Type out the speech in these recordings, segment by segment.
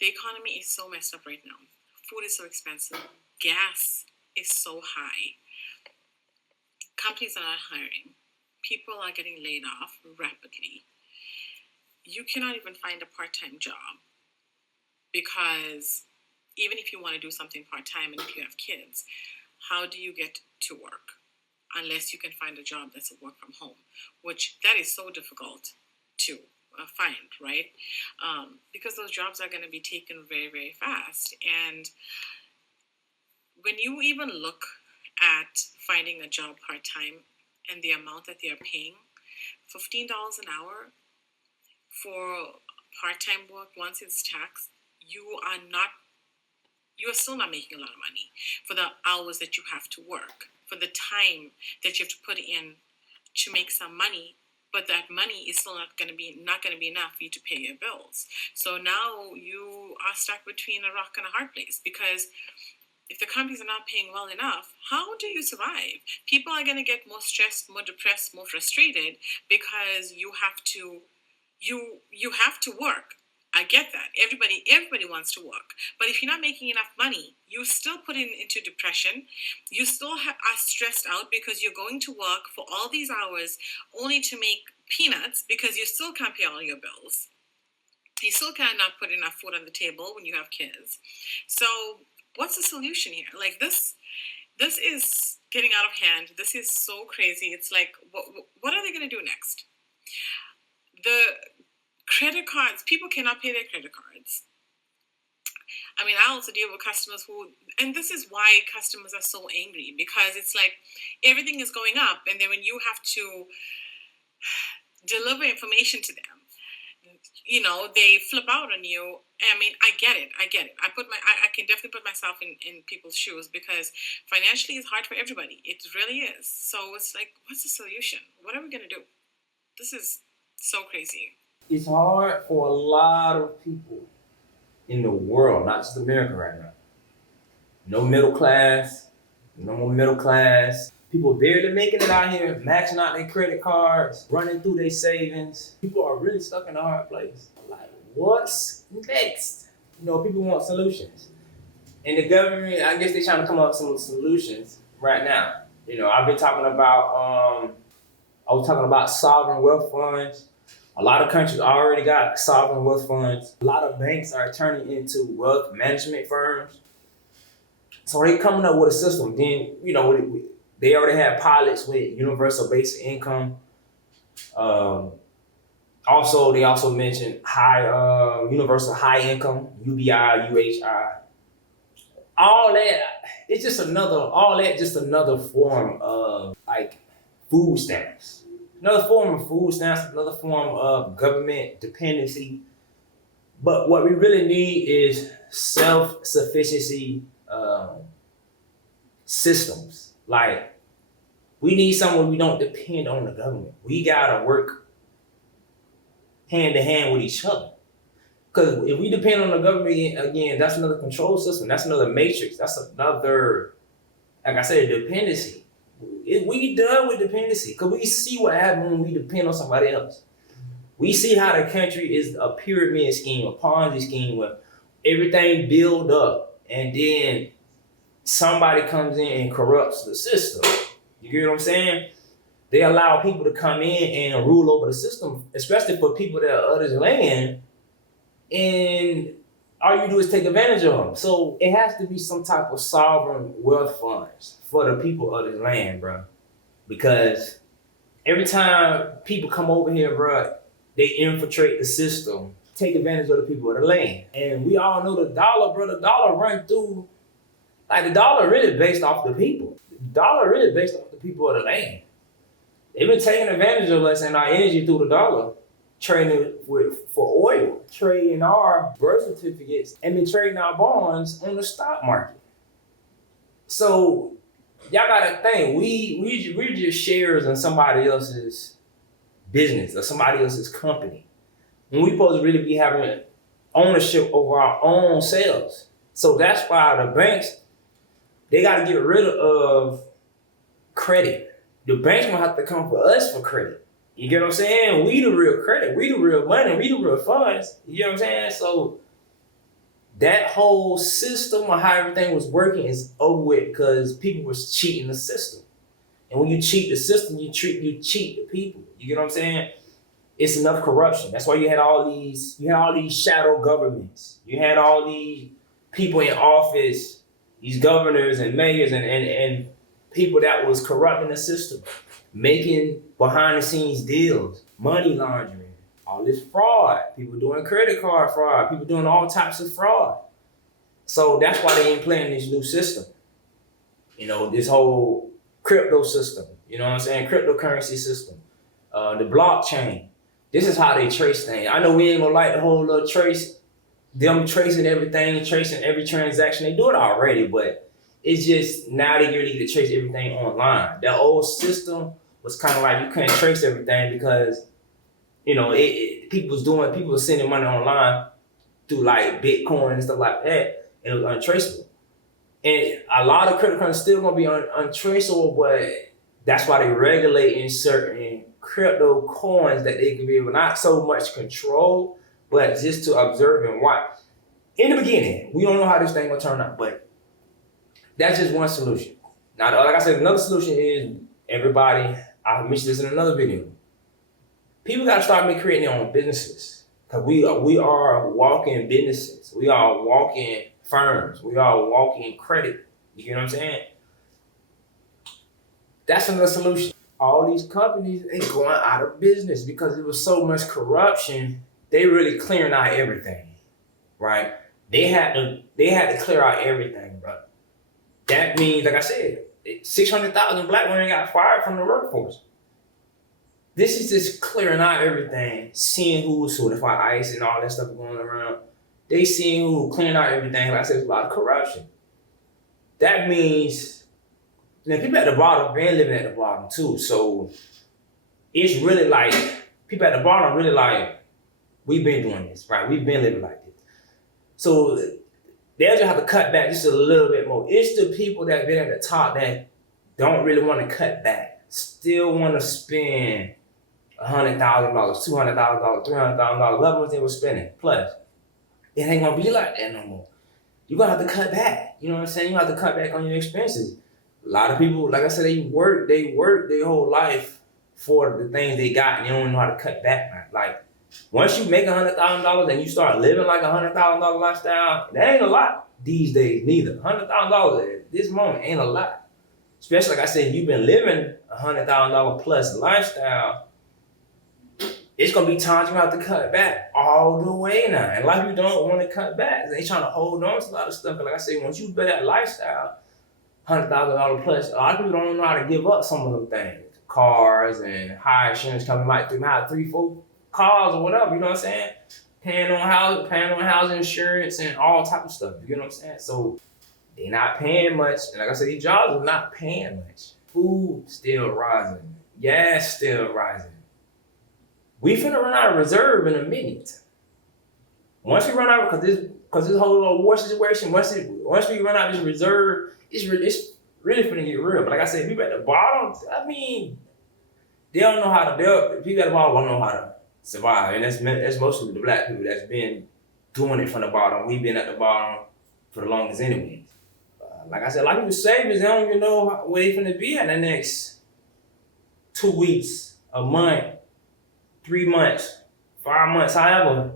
The economy is so messed up right now. Food is so expensive. Gas is so high. Companies are not hiring. People are getting laid off rapidly. You cannot even find a part time job because even if you want to do something part time and if you have kids, how do you get to work? Unless you can find a job that's a work from home, which that is so difficult to find, right? Because those jobs are going to be taken very, very fast. And when you even look at finding a job part time and the amount that they are paying, $15 an hour for part time work, once it's taxed, you are not you are still not making a lot of money for the hours that you have to work, for the time that you have to put in to make some money. But that money is still not going to be enough for you to pay your bills. So now you are stuck between a rock and a hard place because if the companies are not paying well enough, how do you survive? People are going to get more stressed, more depressed, more frustrated because you have to work. I get that. Everybody wants to work. But if you're not making enough money, you still put into depression. You still are stressed out because you're going to work for all these hours only to make peanuts because you still can't pay all your bills. You still cannot put enough food on the table when you have kids. So what's the solution here? Like this is getting out of hand. This is so crazy. It's like what are they going to do next? The credit cards, people cannot pay their credit cards. I mean, I also deal with customers and this is why customers are so angry because it's like everything is going up, and then when you have to deliver information to them, they flip out on you. I mean, I get it. I can definitely put myself in people's shoes because financially it's hard for everybody. It really is. So it's like, what's the solution? What are we gonna do? This is so crazy. It's hard for a lot of people in the world, not just America right now. No middle class, no more middle class. People barely making it out here, maxing out their credit cards, running through their savings. People are really stuck in a hard place. Like, what's next? People want solutions. And the government, I guess they're trying to come up with some solutions right now. I've been talking about, I was talking about sovereign wealth funds. A lot of countries already got sovereign wealth funds. A lot of banks are turning into wealth management firms. So they coming up with a system. Then, they already have pilots with universal basic income. Um, they also mentioned high universal high income, UBI, UHI. All that, just another form of like food stamps. Another form of food stamps, another form of government dependency. But what we really need is self-sufficiency systems. Like, we need somewhere we don't depend on the government. We gotta work hand to hand with each other. Because if we depend on the government again, that's another control system. That's another matrix. That's another, like I said, dependency. We done with dependency because we see what happens when we depend on somebody else. We see how the country is a pyramid scheme, a Ponzi scheme, where everything build up and then somebody comes in and corrupts the system. You get what I'm saying? They allow people to come in and rule over the system, especially for people that are others' land, and all you do is take advantage of them. So it has to be some type of sovereign wealth funds for the people of this land, bro. Because every time people come over here, bro, they infiltrate the system, take advantage of the people of the land. And we all know the dollar, bro. The dollar run through, like the dollar really based off the people. The dollar really based off the people of the land. They've been taking advantage of us and our energy through the dollar, trading for oil, trading our birth certificates, and then trading our bonds on the stock market. So y'all gotta think, we're just shares in somebody else's business or somebody else's company. And we supposed to really be having ownership over our own selves. So that's why the banks, they gotta get rid of credit. The banks gonna have to come for us for credit. You get what I'm saying? We the real credit, we the real money, we the real funds. You get what I'm saying? So that whole system of how everything was working is over with because people was cheating the system. And when you cheat the system, you cheat the people. You get what I'm saying? It's enough corruption. That's why you had all these shadow governments. You had all these people in office, these governors and mayors and people that was corrupting the system, making behind the scenes deals, money laundering, all this fraud, people doing credit card fraud, people doing all types of fraud. So that's why they ain't playing this new system. You know, this whole crypto system, you know what I'm saying? Cryptocurrency system, the blockchain. This is how they trace things. I know we ain't gonna like the whole little them tracing everything, tracing every transaction. They do it already, but it's just now they really get to trace everything online. The old system was kind of like you couldn't trace everything because, you know, people were sending money online through like Bitcoin and stuff like that, and it was untraceable. And a lot of cryptocurrency still gonna be untraceable, but that's why they regulating certain crypto coins that they can be able not so much control, but just to observe and watch. In the beginning, we don't know how this thing gonna turn out, but that's just one solution. Now, like I said, another solution is everybody. I mentioned this in another video. People gotta start creating their own businesses because we are walking businesses. We are walking firms. We are walking credit. You get what I'm saying? That's another solution. All these companies, they going out of business because there was so much corruption. They really clearing out everything, right? They had to clear out everything, bro. That means, like I said, 600,000 black women got fired from the workforce. This is just clearing out everything, seeing who's certified ICE and all that stuff going around. They seeing who clearing out everything. Like I said, there's a lot of corruption. That means now people at the bottom been living at the bottom too. So it's really like people at the bottom really like, we've been doing this, right? We've been living like this. So they'll just have to cut back just a little bit more. It's the people that been at the top that don't really want to cut back, still want to spend $100,000, $200,000, $300,000, whatever much they were spending. Plus, it ain't gonna be like that no more. You're gonna have to cut back. You know what I'm saying? You have to cut back on your expenses. A lot of people, like I said, they work their whole life for the things they got, and they don't know how to cut back, man. Like, once you make $100,000 and you start living like $100,000 lifestyle, that ain't a lot these days neither. $100,000 at this moment ain't a lot. Especially, like I said, you've been living $100,000 plus lifestyle, it's gonna be times you have to cut back all the way now. And a lot of people don't want to cut back. They trying to hold on to a lot of stuff. But like I said, once you build that lifestyle, $100,000 plus, a lot of people don't know how to give up some of them things. Cars and high insurance company might have 3-4 cars or whatever, you know what I'm saying? Paying on housing insurance and all type of stuff, you know what I'm saying? So they not paying much. And like I said, these jobs are not paying much. Food still rising. Gas still rising. We finna run out of reserve in a minute. Once we run out, because this whole little war situation, once we run out of this reserve, it's really finna get real. But like I said, people at the bottom, I mean, they don't know how to, people at the bottom don't know how to survive. And that's mostly the black people that's been doing it from the bottom. We've been at the bottom for the longest anyways. Like I said, a lot of people savings, they don't even know where they finna be in the next 2 weeks, a month, 3 months, 5 months, however.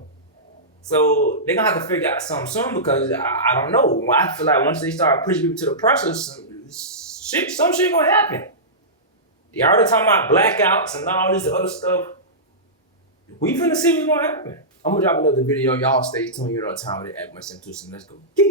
So they're gonna have to figure out something soon because I don't know. I feel like once they start pushing people to the pressure, some shit gonna happen. They already talking about blackouts and all this other stuff. We finna see what's gonna happen. I'm gonna drop another video. Y'all stay tuned. You know what time it is. At my Let's go.